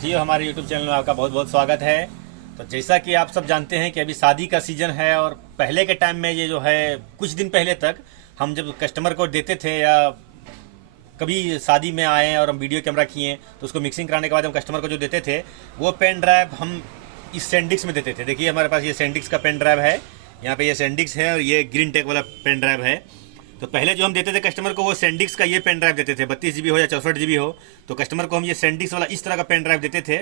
साथियों, हमारे YouTube channel में आपका बहुत बहुत स्वागत है। तो जैसा कि आप सब जानते हैं कि अभी शादी का सीज़न है और पहले के टाइम में ये जो है कुछ दिन पहले तक हम जब कस्टमर को देते थे या कभी शादी में आए और हम वीडियो कैमरा किए तो उसको मिक्सिंग कराने के बाद हम कस्टमर को जो देते थे वो पेन ड्राइव हम इस सैंडिक्स में देते थे। देखिए हमारे पास ये सैंडिक्स का पेन ड्राइव है, यहाँ पे ये सैंडिक्स है और ये ग्रीन टेक वाला पेन ड्राइव है। तो पहले जो हम देते थे कस्टमर को वो सैंडिक्स का ये पेन ड्राइव देते थे, 32 GB हो या 64 GB हो, तो कस्टमर को हम ये सैंडिक्स वाला इस तरह का पेन ड्राइव देते थे।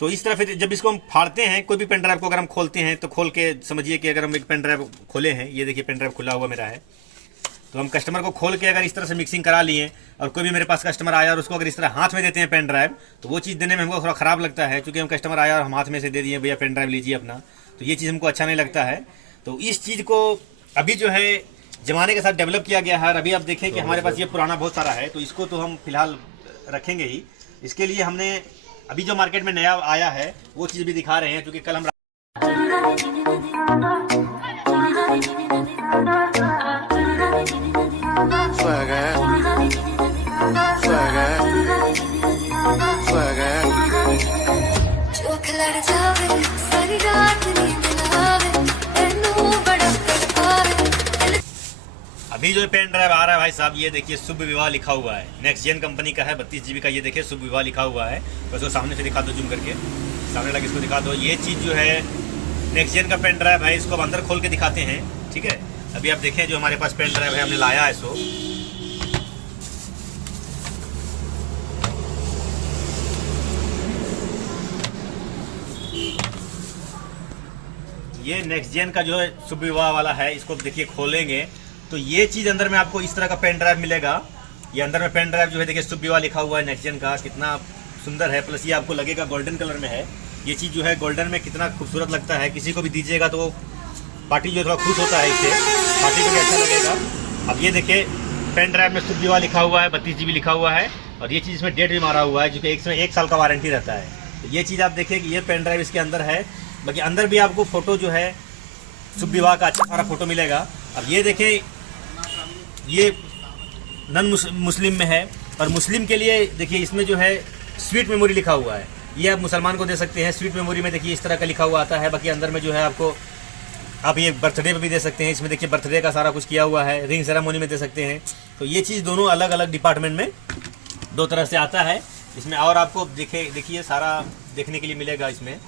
तो इस तरह फिर जब इसको हम फाड़ते हैं, कोई भी पेन ड्राइव को अगर हम खोलते हैं तो खोल के समझिए कि अगर हम एक पेन ड्राइव खोले हैं, ये देखिए पेन ड्राइव खुला हुआ मेरा है, तो हम कस्टमर को खोल के अगर इस तरह से मिक्सिंग करा लिए और कोई भी मेरे पास कस्टमर आया और उसको अगर इस तरह हाथ में देते हैं पेन ड्राइव, तो वो चीज़ देने में हमको थोड़ा ख़राब लगता है, क्योंकि हम कस्टमर आया और हम हाथ में से दे दिए भैया पेन ड्राइव लीजिए अपना, तो ये चीज़ हमको अच्छा नहीं लगता है। तो इस चीज़ को अभी जो है ज़माने के साथ डेवलप किया गया है और अभी आप देखें कि हमारे पास ये पुराना बहुत सारा है, तो इसको तो हम फिलहाल रखेंगे ही। इसके लिए हमने अभी जो मार्केट में नया आया है वो चीज़ भी दिखा रहे हैं, क्योंकि कल हम अभी जो पेन ड्राइव आ रहा है भाई साहब, ये देखिए शुभ विवाह लिखा हुआ है, नेक्स्ट जेन कंपनी का है, 32 GB का। ये देखिए शुभ विवाह लिखा हुआ है, तो इसको सामने से दिखा दो, जूम करके सामने लगे इसको दिखा दो। ये चीज़ जो है नेक्स्ट जेन का पेन ड्राइव है, इसको हम अंदर खोल के दिखाते हैं, ठीक है। अभी आप देखें जो हमारे पास पेन ड्राइव है हमने लाया है, सो ये नेक्स्ट जेन का जो है शुभ विवाह वाला है, इसको देखिए खोलेंगे तो ये चीज़ अंदर में आपको इस तरह का पेन ड्राइव मिलेगा। ये अंदर में पेन ड्राइव जो है देखिए शुभ विवाह लिखा हुआ है नेक्स्ट जेन का, कितना सुंदर है। प्लस ये आपको लगेगा गोल्डन कलर में है, ये चीज़ जो है गोल्डन में कितना खूबसूरत लगता है, किसी को भी दीजिएगा तो वो पार्टी जो थोड़ा खुश होता है, इससे पार्टी को भी अच्छा लगेगा। अब ये देखिए पेन ड्राइव में शुभ विवाह लिखा हुआ है, 32 GB लिखा हुआ है और ये चीज़ इसमें डेट भी मारा हुआ है, जो कि इसमें 1 साल का वारंटी रहता है। तो ये चीज़ आप देखिए कि ये पेन ड्राइव इसके अंदर है। बाकी अंदर भी आपको फ़ोटो जो है शुभ विवाह का अच्छा सारा फोटो मिलेगा। अब ये देखें ये नन मुस्लिम में है और मुस्लिम के लिए देखिए इसमें जो है स्वीट मेमोरी लिखा हुआ है, ये आप मुसलमान को दे सकते हैं। स्वीट मेमोरी में देखिए इस तरह का लिखा हुआ आता है। बाकी अंदर में जो है आपको आप ये बर्थडे पे भी दे सकते हैं, इसमें देखिए बर्थडे का सारा कुछ किया हुआ है, रिंग सेरेमनी में दे सकते हैं। तो ये चीज़ दोनों अलग अलग डिपार्टमेंट में दो तरह से आता है इसमें, और आपको देखिए सारा देखने के लिए मिलेगा इसमें।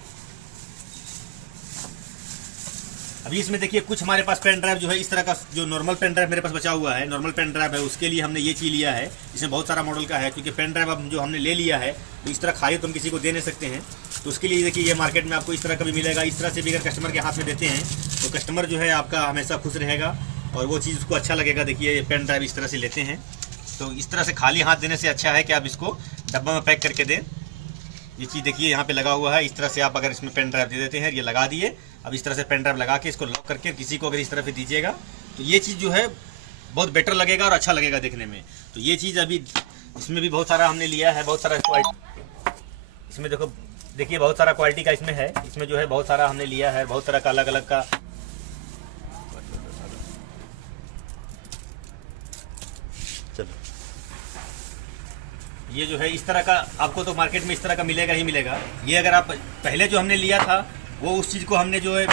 अभी इसमें देखिए कुछ हमारे पास पेन ड्राइव जो है इस तरह का, जो नॉर्मल पेन ड्राइव मेरे पास बचा हुआ है, नॉर्मल पेन ड्राइव है, उसके लिए हमने ये चीज़ लिया है। इसमें बहुत सारा मॉडल का है, क्योंकि पेन ड्राइव अब जो हमने ले लिया है तो इस तरह खाली तो हम किसी को दे नहीं सकते हैं, तो उसके लिए देखिए ये मार्केट में आपको इस तरह का भी मिलेगा। इस तरह से भी अगर कस्टमर के हाथ में देते हैं तो कस्टमर जो है आपका हमेशा खुश रहेगा और वो चीज़ उसको अच्छा लगेगा। देखिए ये पेन ड्राइव इस तरह से लेते हैं, तो इस तरह से खाली हाथ देने से अच्छा है कि आप इसको डब्बा में पैक करके दें। ये चीज़ देखिए यहाँ पे लगा हुआ है, इस तरह से आप अगर इसमें पेन ड्राइव दे देते हैं, ये लगा दिए। अब इस तरह से पेन ड्राइव लगा के इसको लॉक करके किसी को अगर इस तरह से दीजिएगा तो ये चीज़ जो है बहुत बेटर लगेगा और अच्छा लगेगा देखने में। तो ये चीज़ अभी इसमें भी बहुत सारा हमने लिया है, बहुत सारा इसमें देखिए बहुत सारा क्वालिटी का इसमें है, इसमें जो है बहुत सारा हमने लिया है, बहुत तरह का अलग अलग का। चलो ये जो है इस तरह का आपको तो मार्केट में इस तरह का मिलेगा ही मिलेगा। ये अगर आप पहले जो हमने लिया था वो उस चीज़ को हमने जो है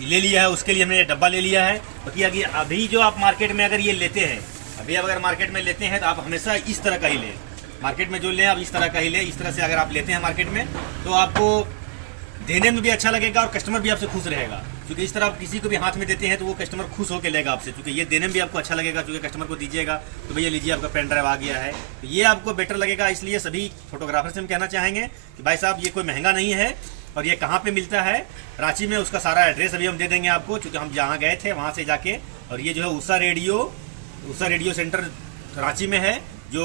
ले लिया है, उसके लिए हमने डब्बा ले लिया है। बाकी अभी जो आप मार्केट में अगर ये लेते हैं, अभी आप अगर मार्केट में लेते हैं तो आप हमेशा इस तरह का ही लें, मार्केट में जो लें आप इस तरह का ही लें। इस तरह से अगर आप लेते हैं मार्केट में तो आपको देने में भी अच्छा लगेगा और कस्टमर भी आपसे खुश रहेगा, क्योंकि इस तरह आप किसी को भी हाथ में देते हैं तो वो कस्टमर खुश होकर लेगा आपसे, क्योंकि ये देने में भी आपको अच्छा लगेगा। क्योंकि कस्टमर को दीजिएगा तो भैया लीजिए आपका पेन ड्राइव आ गया है, तो ये आपको बेटर लगेगा। इसलिए सभी फोटोग्राफर से हम कहना चाहेंगे कि भाई साहब ये कोई महंगा नहीं है और ये कहाँ पे मिलता है, रांची में, उसका सारा एड्रेस अभी हम दे देंगे आपको, क्योंकि हम जहाँ गए थे वहाँ से जाके। और ये जो है उषा रेडियो सेंटर रांची में है, जो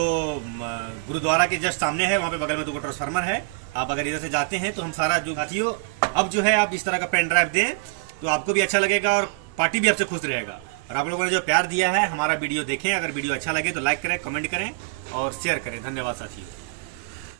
गुरुद्वारा के जस्ट सामने है, वहाँ पे बगल में 2 ट्रांसफार्मर है। आप अगर इधर से जाते हैं तो हम सारा जो साथियों अब जो है आप इस तरह का पेन ड्राइव दें तो आपको भी अच्छा लगेगा और पार्टी भी आपसे खुश रहेगा। और आप लोगों ने जो प्यार दिया है, हमारा वीडियो देखें, अगर वीडियो अच्छा लगे तो लाइक करें, कमेंट करें और शेयर करें। धन्यवाद साथियों।